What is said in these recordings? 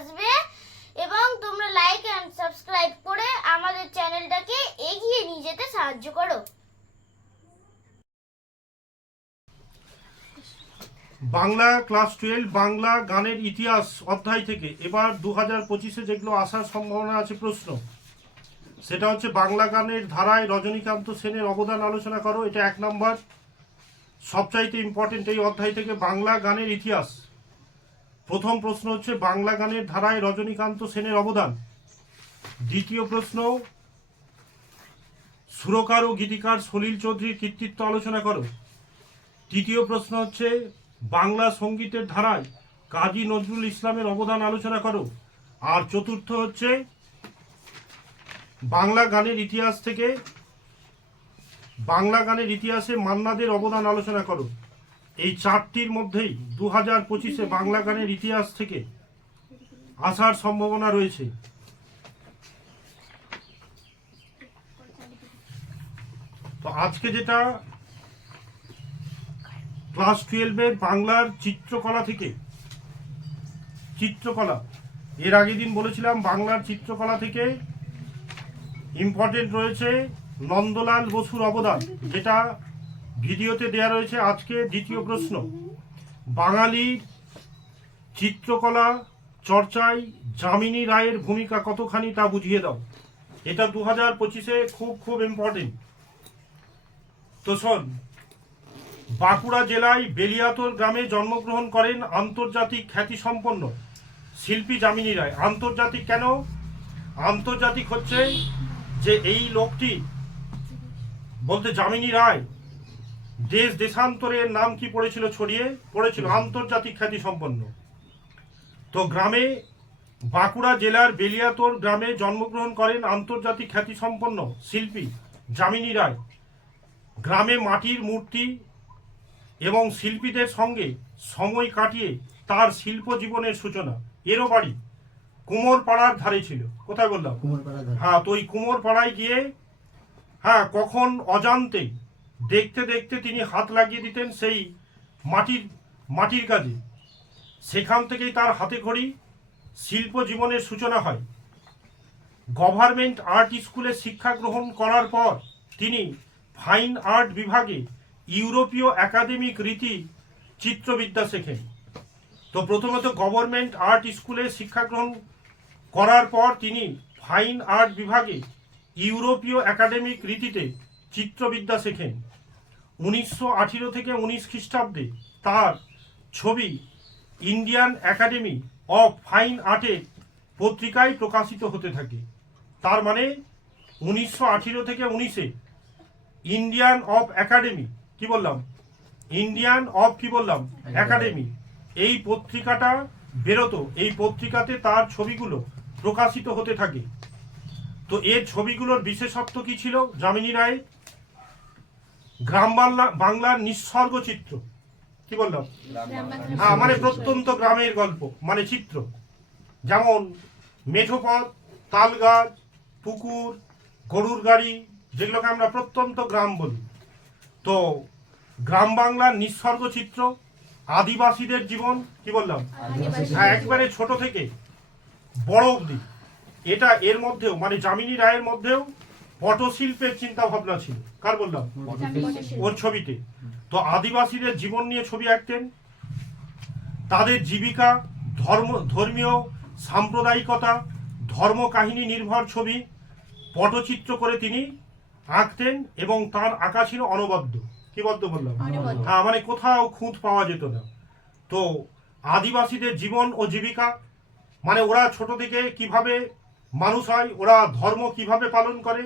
আসবে এবং তোমরা লাইক অ্যান্ড সাবস্ক্রাইব করে আমাদের চ্যানেলটাকে এগিয়ে নিয়ে যেতে সাহায্য করো। বাংলা ক্লাস টুয়েলভ বাংলা গানের ইতিহাস অধ্যায় থেকে এবার দু হাজার পঁচিশে যেগুলো আসার সম্ভাবনা আছে প্রশ্ন, সেটা হচ্ছে বাংলা গানের ধারায় রজনীকান্ত সেনের অবদান আলোচনা করো, এটা এক নম্বর। সবচাইতে ইম্পর্টেন্ট এই অধ্যায় থেকে বাংলা গানের ইতিহাস। প্রথম প্রশ্ন হচ্ছে, বাংলা গানের ধারায় রজনীকান্ত সেনের অবদান। দ্বিতীয় প্রশ্ন, সুরকার ও গীতিকার সলিল চৌধুরীর কৃতিত্ব আলোচনা করো। তৃতীয় প্রশ্ন হচ্ছে, বাংলা সঙ্গীতের ধারায় কাজী নজরুল ইসলামের অবদান আলোচনা করো। আর চতুর্থ হচ্ছে, বাংলা গানের ইতিহাস থেকে, বাংলা গানের ইতিহাসে মান্নাদের অবদান আলোচনা করো। এই চারটির মধ্যেই দু হাজার পঁচিশে বাংলা গানের ইতিহাস থেকে আসার সম্ভাবনা রয়েছে। তো আজকে যেটা ক্লাস টুয়েলভের বাংলার চিত্রকলা থেকে, চিত্রকলা, এর আগে দিন বলেছিলাম বাংলার চিত্রকলা থেকে ইম্পর্টেন্ট রয়েছে নন্দলাল বসুর অবদান, যেটা ভিডিওতে দেয়া রয়েছে আজকে দ্বিতীয় প্রশ্ন। বাঙালির চিত্রকলা চর্চায় যামিনী রায়ের ভূমিকা কতখানি তা বুঝিয়ে দাও। এটা দু হাজার পঁচিশে খুব খুব ইম্পর্টেন্ট তো শোন, বাঁকুড়া জেলায় বেলিয়াতোর গ্রামে জন্মগ্রহণ করেন আন্তর্জাতিক খ্যাতিসম্পন্ন শিল্পী যামিনী রায়। আন্তর্জাতিক কেন? আন্তর্জাতিক হচ্ছে যে এই লোকটি বলতে যামিনী রায় দেশ দেশান্তরের নাম কি পড়েছিল ছড়িয়ে? পড়েছিল আন্তর্জাতিক খ্যাতিসম্পন্ন তো গ্রামে বাঁকুড়া জেলার বেলিয়াতোর গ্রামে জন্মগ্রহণ করেন আন্তর্জাতিক খ্যাতিসম্পন্ন শিল্পী যামিনী রায়। গ্রামে মাটির মূর্তি এবং শিল্পীদের সঙ্গে সময় কাটিয়ে তার শিল্প জীবনের সূচনা। এরও বাড়ি কুমোর পাড়ার ধারে ছিল। কোথায় বললাম? কুমোরপাড়া হ্যাঁ তো ওই কুমোর পাড়ায় গিয়ে হ্যাঁ কখন অজান্তে দেখতে দেখতে তিনি হাত লাগিয়ে দিতেন সেই মাটির মাটির কাজে। সেখান থেকেই তার হাতে খড়ি, শিল্প জীবনের সূচনা হয়। গভর্নমেন্ট আর্ট স্কুলে শিক্ষা গ্রহণ করার পর তিনি ফাইন আর্ট বিভাগে ইউরোপীয় একাডেমিক রীতি চিত্রবিদ্যা শেখেন। তো প্রথমত গভর্নমেন্ট আর্ট স্কুলে শিক্ষা গ্রহণ করার পর তিনি ফাইন আর্ট বিভাগে ইউরোপীয় একাডেমিক রীতিতে চিত্রবিদ্যা শেখেন। উনিশশো আঠেরো থেকে উনিশ খ্রিস্টাব্দে তার ছবি ইন্ডিয়ান একাডেমি অফ ফাইন আর্টে পত্রিকায় প্রকাশিত হতে থাকে। তার মানে উনিশশো আঠেরো থেকে উনিশে ইন্ডিয়ান অফ একাডেমি, কি বললাম? ইন্ডিয়ান অফ কি বললাম? একাডেমি। এই পত্রিকাটা বেরোতো। এই পত্রিকাতে তার ছবিগুলো প্রকাশিত হতে থাকে। তো এর ছবিগুলোর বিশেষত্ব কি ছিল? যামিনী রায় গ্রাম বাংলা বাংলার নিঃসর্গ চিত্র। কি বললাম? হ্যাঁ মানে প্রত্যন্ত গ্রামের গল্প মানে চিত্র। যেমন মেঠোপথ তাল গাছ পুকুর গরুর গাড়ি যেগুলোকে আমরা প্রত্যন্ত গ্রাম বলি। তো গ্রাম বাংলার নিঃসর্গ চিত্র আদিবাসীদের জীবন কি বললাম? হ্যাঁ একবারে ছোট থেকে বড় অবধি। এটা এর মধ্যেও মানে যামিনী রায়ের মধ্যেও পটশিল্পের চিন্তা ভাবনা ছিল। কার বললাম? ওর ছবিতে। তো আদিবাসীদের জীবন নিয়ে ছবি আঁকতেন। তাদের জীবিকা ধর্ম ধর্মীয় সাম্প্রদায়িকতা ধর্ম কাহিনী নির্ভর ছবি পটচিত্র করে তিনি আঁকতেন এবং তার আঁকা ছিল অনবদ্য। কি বদ্ধ বললাম? হ্যাঁ মানে কোথাও খুঁত পাওয়া যেত না। তো আদিবাসীদের জীবন ও জীবিকা মানে ওরা ছোট থেকে কীভাবে মানুষ হয় ওরা ধর্ম কীভাবে পালন করে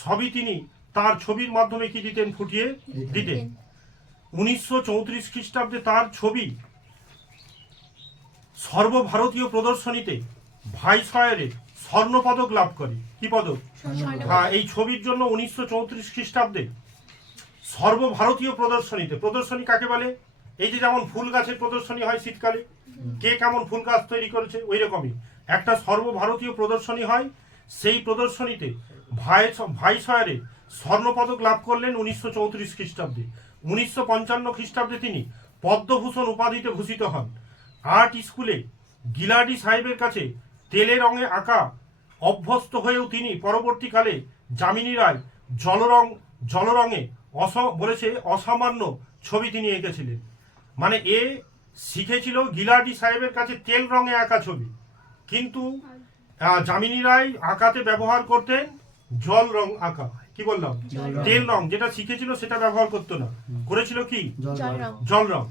সবই তিনি তার ছবির মাধ্যমে কি দিতেন ফুটিয়ে? দিতেন। উনিশশো চৌত্রিশ খ্রিস্টাব্দে তার ছবি সর্বভারতীয় প্রদর্শনীতে ভাইসরয়ের স্বর্ণপদক লাভ করে। কি পদক? হ্যাঁ এই ছবির জন্য উনিশশো চৌত্রিশ খ্রিস্টাব্দে সর্বভারতীয় প্রদর্শনীতে প্রদর্শনী কাকে বলে? এই যে যেমন ফুল গাছের প্রদর্শনী হয় শীতকালে কে কেমন ফুল গাছ তৈরি করেছে ওই রকমই। একটা সর্বভারতীয় প্রদর্শনী হয় সেই প্রদর্শনীতে ভাই ভাইসরয়ে স্বর্ণপদক লাভ করলেন উনিশশো চৌত্রিশ খ্রিস্টাব্দে। উনিশশো পঞ্চান্ন খ্রিস্টাব্দে তিনি পদ্মভূষণ উপাধিতে ভূষিত হন। আর্ট স্কুলে গিলাডি সাহেবের কাছে তেলে রঙে আঁকা অভ্যস্ত হয়েও তিনি পরবর্তীকালে যামিনী রায় জলরং জলরঙে অস বলেছে অসামান্য ছবি তিনি এঁকেছিলেন। মানে এ শিখেছিল গিলাডি সাহেবের কাছে তেল রঙে আঁকা ছবি। কিন্তু যামিনী রায় আঁকাতে ব্যবহার করতেন জল রং আঁকা। কি বললাম? তেল রং যেটা শিখেছিল সেটা ব্যবহার করতো না। করেছিল কি? জল রং। রং। জল রং।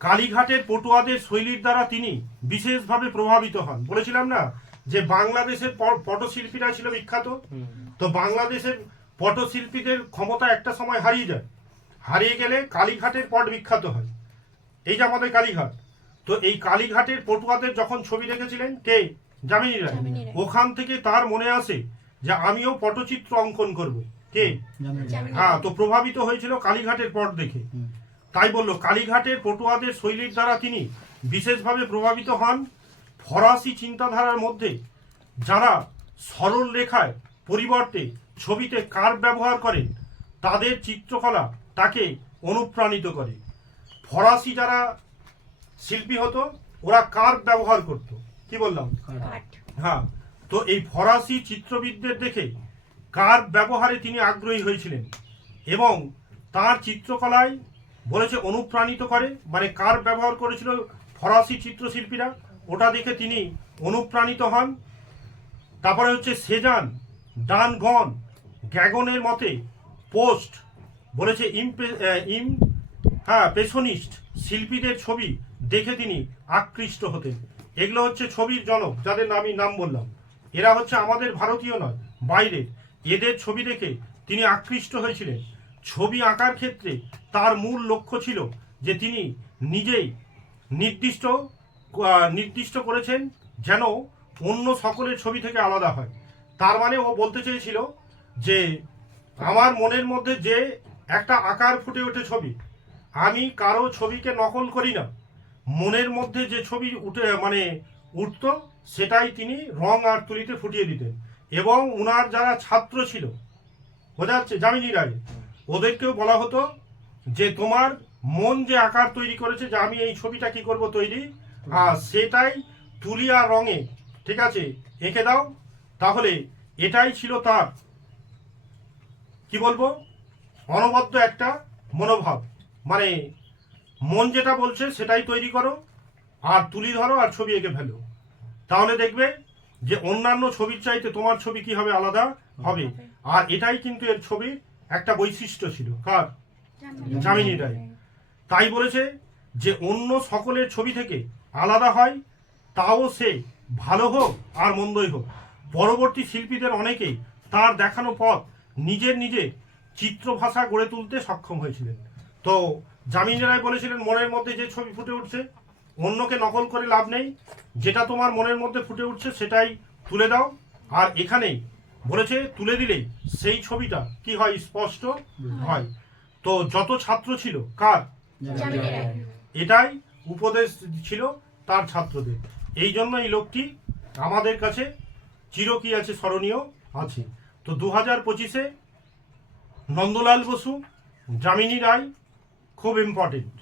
কালীঘাটের পটুয়াদের শৈলীর দ্বারা তিনি বিশেষভাবে প্রভাবিত হন। বলেছিলাম না যে বাংলাদেশের পটশিল্পীরা ছিল বিখ্যাত? তো বাংলাদেশের পটশিল্পীদের ক্ষমতা একটা সময় হারিয়ে যায়। হারিয়ে গেলে কালীঘাটের পট বিখ্যাত হয়। এই যে আমাদের কালীঘাট। তো এই কালীঘাটের পটুয়াদের যখন ছবি দেখেছিলেন কে? জামিনী রায়। রায়। ওখান থেকে তার মনে আসে যে আমিও পটচিত্র অঙ্কন করব। কে? হ্যাঁ তো প্রভাবিত হয়েছিল কালীঘাটের পট দেখে। তাই বলল কালীঘাটের পটুয়াদের শৈলীর দ্বারা তিনি বিশেষভাবে প্রভাবিত হন ফরাসি চিন্তাধারার মধ্যে যারা সরল রেখায় পরিবর্তে ছবিতে কার্ভ ব্যবহার করেন তাদের চিত্রকলা তাকে অনুপ্রাণিত করে। ফরাসি যারা শিল্পী হতো ওরা কার্ভ ব্যবহার করত। কি বললাম? হ্যাঁ তো এই ফরাসি চিত্রবিদদের দেখে কার ব্যবহারে তিনি আগ্রহী হয়েছিলেন? এবং তার চিত্রকলায় বলেছে অনুপ্রাণিত করে মানে কার ব্যবহার করেছিল ফরাসি চিত্রশিল্পীরা? ওটা দেখে তিনি অনুপ্রাণিত হন। তারপরে হচ্ছে সেজান ডান গন গ্যাগনের মতে পোস্ট বলেছে ইম হ্যাঁ পেশনিস্ট শিল্পীদের ছবি দেখে তিনি আকৃষ্ট হতেন। এগুলো হচ্ছে ছবির জনক, যাদের আমি নাম বললাম। এরা হচ্ছে আমাদের ভারতীয় নয়, বাইরের। এদের ছবি দেখে তিনি আকৃষ্ট হয়েছিলেন। ছবি আঁকার ক্ষেত্রে তার মূল লক্ষ্য ছিল যে তিনি নিজেই নির্দিষ্ট নির্দিষ্ট করেছেন যেন অন্য সকলের ছবি থেকে আলাদা হয়। তার মানে ও বলতে চেয়েছিল যে, আমার মনের মধ্যে যে একটা আকার ফুটে ওঠে ছবি, আমি কারও ছবিকে নকল করি না। মনের মধ্যে যে ছবি উঠে মানে উঠত, সেটাই তিনি রং আর তুলিতে ফুটিয়ে দিতেন। এবং উনার যারা ছাত্র ছিল, বোঝা যাচ্ছে যামিনী রায় ওদেরকেও বলা হতো যে, তোমার মন যে আকার তৈরি করেছে যে, আমি এই ছবিটা কি করব তৈরি? আর সেটাই তুলি আর রঙে, ঠিক আছে, এঁকে দাও। তাহলে এটাই ছিল তার, কি বলব, অনবদ্য একটা মনোভাব। মানে মন যেটা বলছে, সেটাই তৈরি করো। আর তুলি ধরো আর ছবি এঁকে ফেলো। তাহলে দেখবে যে অন্যান্য ছবির চাইতে তোমার ছবি কি হবে আলাদা? হবে। আর এটাই কিন্তু এর ছবি একটা বৈশিষ্ট্য ছিল। কার? যামিনী। রায় তাই বলেছে যে অন্য সকলের ছবি থেকে আলাদা হয় তাও সে ভালো হোক আর মন্দই হোক। পরবর্তী শিল্পীদের অনেকেই তার দেখানো পথ নিজের নিজে চিত্রভাষা গড়ে তুলতে সক্ষম হয়েছিলেন। তো জামিন রায় বলেছিলেন মনের মধ্যে যে ছবি ফুটে উঠছে অন্যকে নকল করে লাভ নেই। যেটা তোমার মনের মধ্যে ফুটে উঠছে সেটাই তুলে দাও। আর এখানেই বলেছে তুলে দিলেই সেই ছবিটা কি হয় স্পষ্ট হয়। তো যত ছাত্র ছিল কার? এটাই উপদেশ ছিল তার ছাত্রদের। এই জন্য এই লোকটি আমাদের কাছে চির কি আছে স্মরণীয় আছে। তো দু হাজার পঁচিশে নন্দলাল বসু যামিনী রায় খুব ইম্পর্টেন্ট